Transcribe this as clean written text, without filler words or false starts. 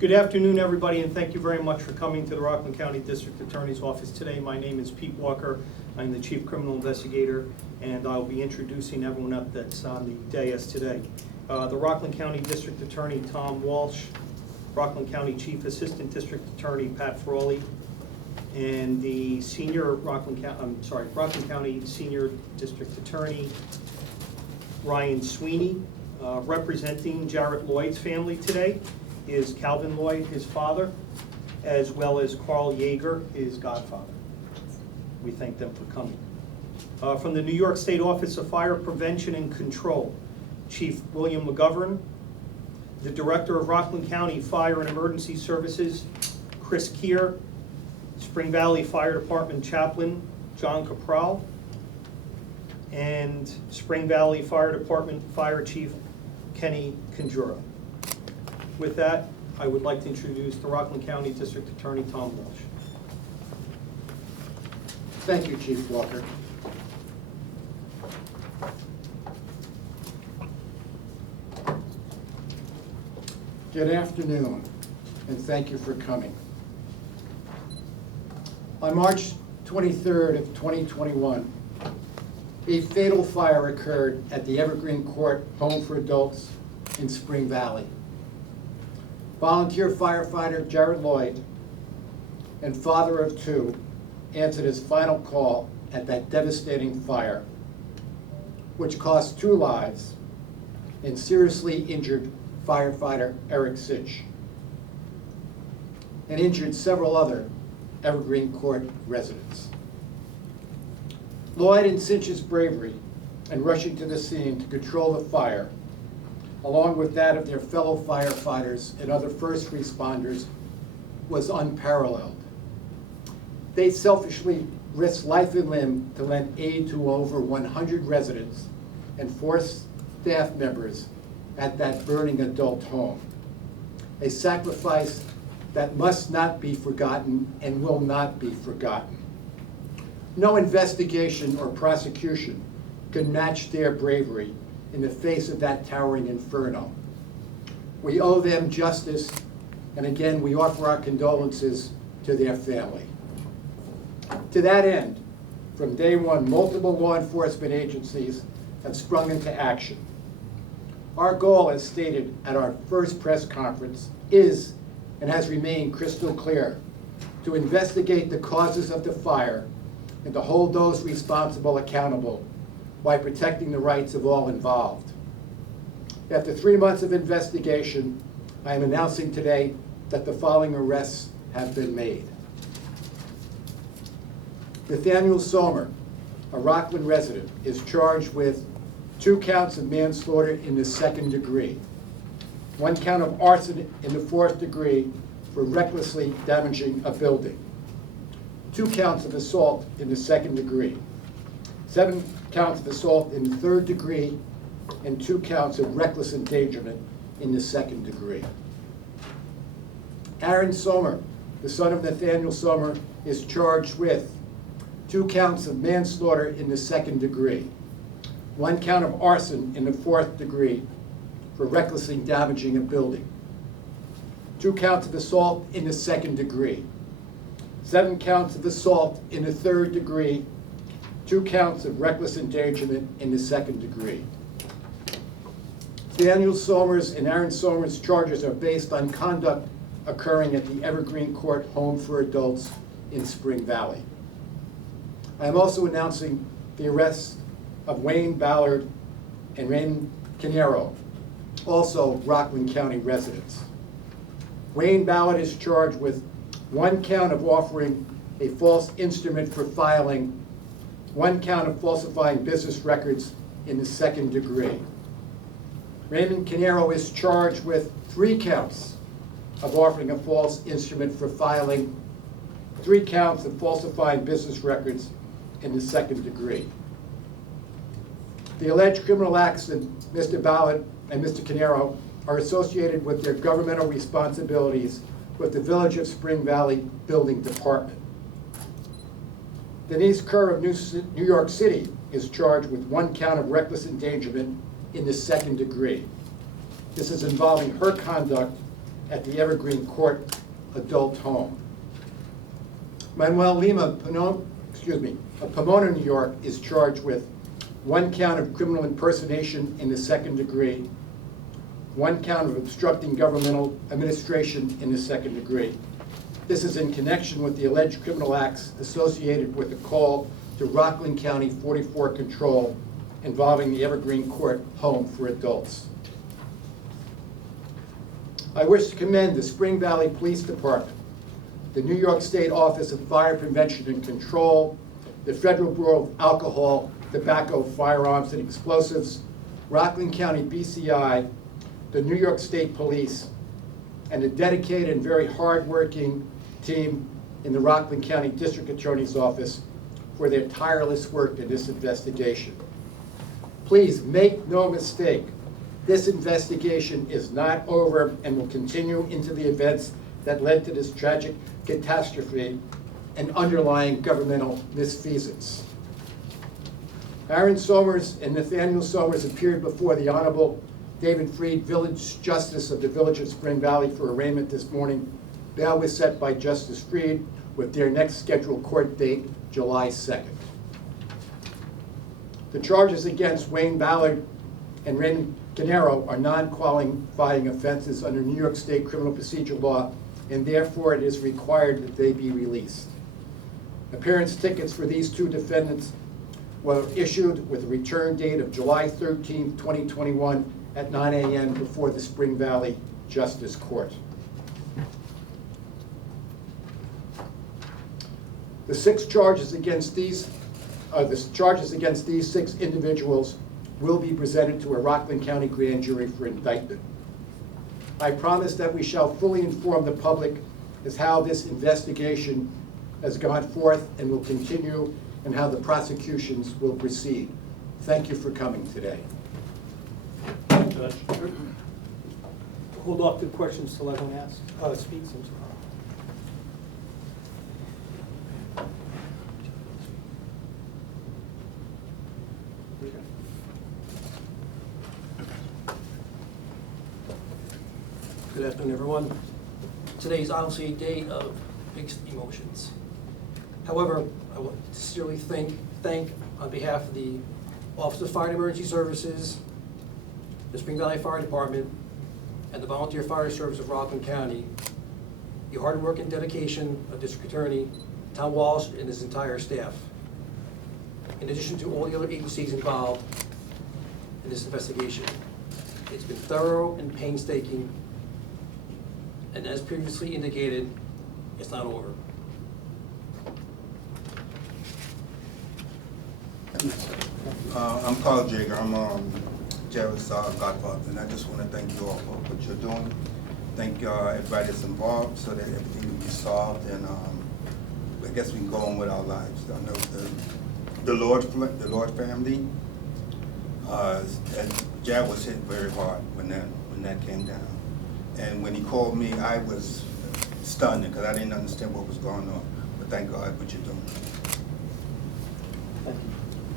Good afternoon, everybody, and thank you very much for coming to the Rockland County District Attorney's Office today. My name is Pete Walker. I'm the Chief Criminal Investigator, and I'll be introducing everyone up that's on the dais today. The Rockland County District Attorney, Tom Walsh, Rockland County Chief Assistant District Attorney, Pat Frawley, and the Rockland County Senior District Attorney, Ryan Sweeney. Representing Jared Lloyd's family today is Calvin Lloyd, his father, as well as Carl Yeager, his godfather. We thank them for coming. From the New York State Office of Fire Prevention and Control, Chief William McGovern. The Director of Rockland County Fire and Emergency Services, Chris Keir. Spring Valley Fire Department Chaplain, John Capral. And Spring Valley Fire Department Fire Chief, Kenny Conjura. With that, I would like to introduce the Rockland County District Attorney, Tom Walsh. Thank you, Chief Walker. Good afternoon, and thank you for coming. On March 23rd of 2021, a fatal fire occurred at the Evergreen Court Home for Adults in Spring Valley. Volunteer firefighter Jared Lloyd, and father of two, answered his final call at that devastating fire, which cost 2 lives and seriously injured firefighter Eric Sitch, and injured several other Evergreen Court residents. Lloyd and Sitch's bravery in rushing to the scene to control the fire, along with that of their fellow firefighters and other first responders, was unparalleled. They selfishly risked life and limb to lend aid to over 100 residents and 4 staff members at that burning adult home. A sacrifice that must not be forgotten and will not be forgotten. No investigation or prosecution can match their bravery in the face of that towering inferno. We owe them justice, and again, we offer our condolences to their family. To that end, from day one, multiple law enforcement agencies have sprung into action. Our goal, as stated at our first press conference, is and has remained crystal clear: to investigate the causes of the fire and to hold those responsible accountable while protecting the rights of all involved. After 3 months of investigation, I am announcing today that the following arrests have been made. Nathaniel Sommer, a Rockland resident, is charged with 2 counts of manslaughter in the 2nd degree, 1 count of arson in the 4th degree for recklessly damaging a building, 2 counts of assault in the 2nd degree, 7 counts of assault in the 3rd degree, and 2 counts of reckless endangerment in the 2nd degree. Aaron Sommer, the son of Nathaniel Sommer, is charged with 2 counts of manslaughter in the 2nd degree, 1 count of arson in the 4th degree for recklessly damaging a building, 2 counts of assault in the 2nd degree, 7 counts of assault in the 3rd degree, 2 counts of reckless endangerment in the 2nd degree. Daniel Sommer's and Aaron Sommer's charges are based on conduct occurring at the Evergreen Court Home for Adults in Spring Valley. I am also announcing the arrest of Wayne Ballard and Raymond Canario, also Rockland County residents. Wayne Ballard is charged with 1 count of offering a false instrument for filing, 1 count of falsifying business records in the 2nd degree. Raymond Canario is charged with 3 counts of offering a false instrument for filing, 3 counts of falsifying business records in the 2nd degree. The alleged criminal acts of Mr. Ballard and Mr. Canario are associated with their governmental responsibilities with the Village of Spring Valley Building Department. Denise Kerr of New York City is charged with 1 count of reckless endangerment in the 2nd degree. This is involving her conduct at the Evergreen Court Adult Home. Manuel Lima of Pomona, New York, is charged with 1 count of criminal impersonation in the 2nd degree, 1 count of obstructing governmental administration in the 2nd degree. This is in connection with the alleged criminal acts associated with the call to Rockland County 44 Control involving the Evergreen Court Home for Adults. I wish to commend the Spring Valley Police Department, the New York State Office of Fire Prevention and Control, the Federal Bureau of Alcohol, Tobacco, Firearms, and Explosives, Rockland County BCI, the New York State Police, and the dedicated and very hardworking team in the Rockland County District Attorney's Office for their tireless work in this investigation. Please make no mistake, this investigation is not over and will continue into the events that led to this tragic catastrophe and underlying governmental misfeasance. Aaron Sommers and Nathaniel Sommers appeared before the Honorable David Freed, Village Justice of the Village of Spring Valley, for arraignment this morning. Bail was set by Justice Freed with their next scheduled court date, July 2nd. The charges against Wayne Ballard and Raymond Canario are non-qualifying offenses under New York State criminal procedure law, and therefore it is required that they be released. Appearance tickets for these 2 defendants were issued with a return date of July 13, 2021 at 9 a.m. before the Spring Valley Justice Court. The charges against these 6 individuals will be presented to a Rockland County grand jury for indictment. I promise that we shall fully inform the public as how this investigation has gone forth and will continue, and how the prosecutions will proceed. Thank you for coming today. Judge. Hold off to questions till everyone speaks. I'm sorry. Good afternoon, everyone. Today is obviously a day of mixed emotions. However, I want to sincerely thank on behalf of the Office of Fire and Emergency Services, the Spring Valley Fire Department, and the Volunteer Fire Service of Rockland County, the hard work and dedication of District Attorney Tom Walsh and his entire staff, in addition to all the other agencies involved in this investigation. It's been thorough and painstaking, and as previously indicated, it's not over. I'm Carl Jager. I'm Jared's godfather, and I just want to thank you all for what you're doing. Thank everybody that's involved so that everything can be solved, and I guess we can go on with our lives. I know the Lloyd family, and Jared was hit very hard when that came down. And when he called me, I was stunned because I didn't understand what was going on. But thank God what you're doing.